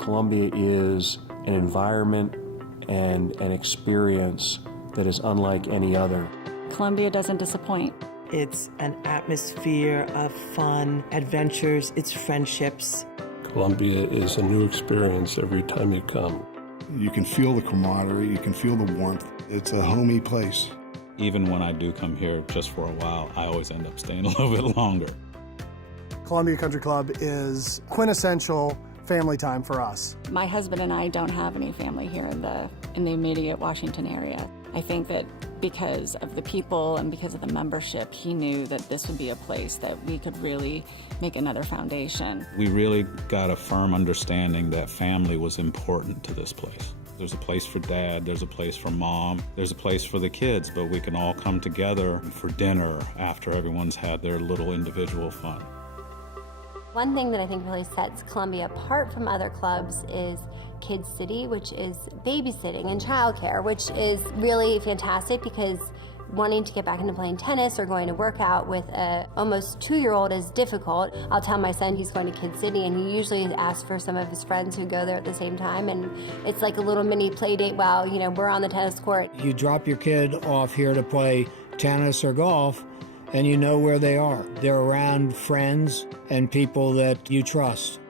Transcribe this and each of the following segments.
Columbia is an environment and an experience that is unlike any other. Columbia doesn't disappoint. It's an atmosphere of fun, adventures, it's friendships. Columbia is a new experience every time you come. You can feel the camaraderie, you can feel the warmth. It's a homey place. Even when I do come here just for a while, I always end up staying a little bit longer. Columbia Country Club is quintessential family time for us. My husband and I don't have any family here in the immediate Washington area. I think that because of the people and because of the membership, he knew that this would be a place that we could really make another foundation. We really got a firm understanding that family was important to this place. There's a place for Dad, there's a place for Mom, there's a place for the kids, but we can all come together for dinner after everyone's had their little individual fun. One thing that I think really sets Columbia apart from other clubs is Kids City, which is babysitting and childcare, which is really fantastic because wanting to get back into playing tennis or going to work out with a almost 2-year-old is difficult. I'll tell my son he's going to Kids City and he usually asks for some of his friends who go there at the same time, and it's like a little mini play date while, you know, we're on the tennis court. You drop your kid off here to play tennis or golf and you know where they are. They're around friends and people that you trust.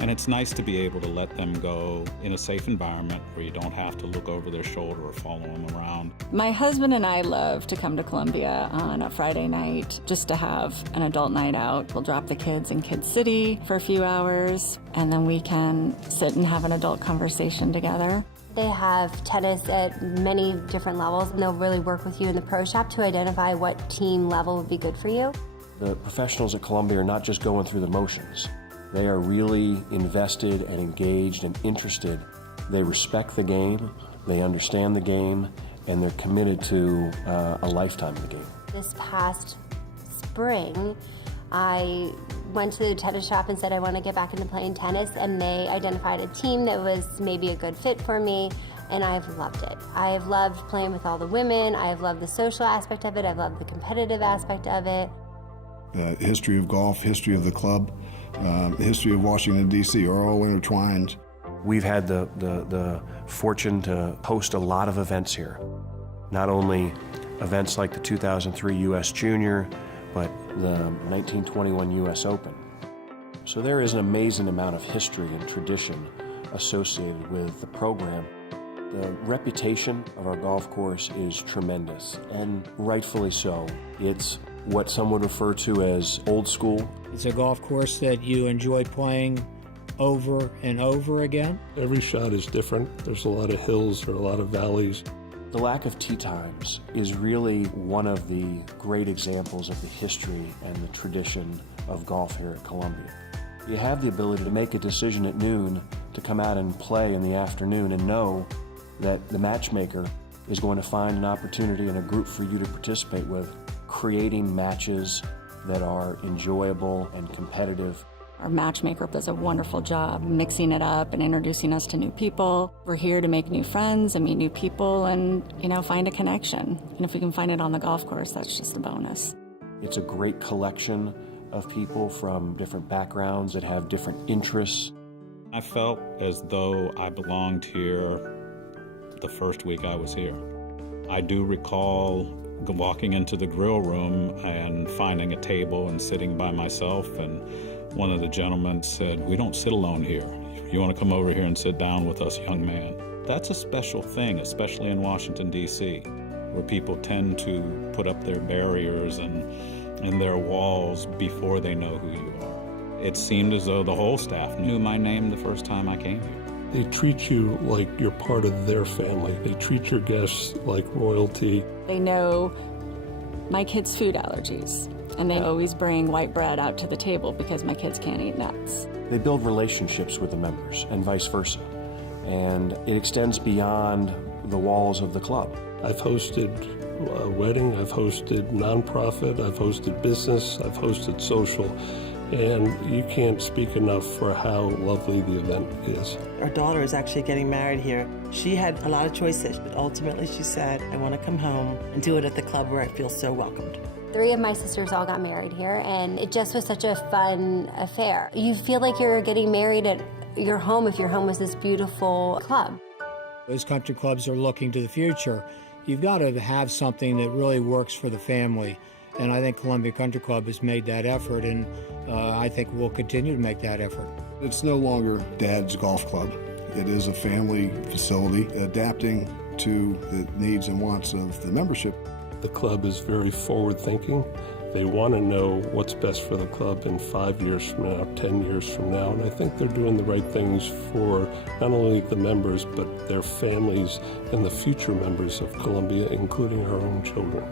And it's nice to be able to let them go in a safe environment where you don't have to look over their shoulder or follow them around. My husband and I love to come to Columbia on a Friday night just to have an adult night out. We'll drop the kids in Kids City for a few hours, and then we can sit and have an adult conversation together. They have tennis at many different levels, and they'll really work with you in the pro shop to identify what team level would be good for you. The professionals at Columbia are not just going through the motions. They are really invested and engaged and interested. They respect the game, they understand the game, and they're committed to a lifetime of the game. This past spring, I went to the tennis shop and said I want to get back into playing tennis, and they identified a team that was maybe a good fit for me, and I've loved it. I have loved playing with all the women, I have loved the social aspect of it, I've loved the competitive aspect of it. History of golf, history of the club, history of Washington, D.C. are all intertwined. We've had the fortune to host a lot of events here. Not only events like the 2003 U.S. Junior, but the 1921 U.S. Open. So there is an amazing amount of history and tradition associated with the program. The reputation of our golf course is tremendous, and rightfully so. It's what some would refer to as old school. It's a golf course that you enjoy playing over and over again. Every shot is different. There's a lot of hills or a lot of valleys. The lack of tee times is really one of the great examples of the history and the tradition of golf here at Columbia. You have the ability to make a decision at noon to come out and play in the afternoon and know that the matchmaker is going to find an opportunity and a group for you to participate with, creating matches that are enjoyable and competitive. Our matchmaker does a wonderful job mixing it up and introducing us to new people. We're here to make new friends and meet new people and, find a connection. And if we can find it on the golf course, that's just a bonus. It's a great collection of people from different backgrounds that have different interests. I felt as though I belonged here the first week I was here. I do recall walking into the grill room and finding a table and sitting by myself, and one of the gentlemen said, "We don't sit alone here. You want to come over here and sit down with us, young man?" That's a special thing, especially in Washington, D.C., where people tend to put up their barriers and their walls before they know who you are. It seemed as though the whole staff knew my name the first time I came here. They treat you like you're part of their family. They treat your guests like royalty. They know my kids' food allergies, and they always bring white bread out to the table because my kids can't eat nuts. They build relationships with the members and vice versa, and it extends beyond the walls of the club. I've hosted a wedding, I've hosted nonprofit, I've hosted business, I've hosted social, and you can't speak enough for how lovely the event is. Our daughter is actually getting married here. She had a lot of choices, but ultimately she said, I want to come home and do it at the club where I feel so welcomed. 3 of my sisters all got married here, and it just was such a fun affair. You feel like you're getting married at your home if your home was this beautiful club. As country clubs are looking to the future, you've got to have something that really works for the family. And I think Columbia Country Club has made that effort, and I think we'll continue to make that effort. It's no longer Dad's golf club. It is a family facility adapting to the needs and wants of the membership. The club is very forward-thinking. They want to know what's best for the club in 5 years from now, 10 years from now, and I think they're doing the right things for not only the members, but their families and the future members of Columbia, including our own children.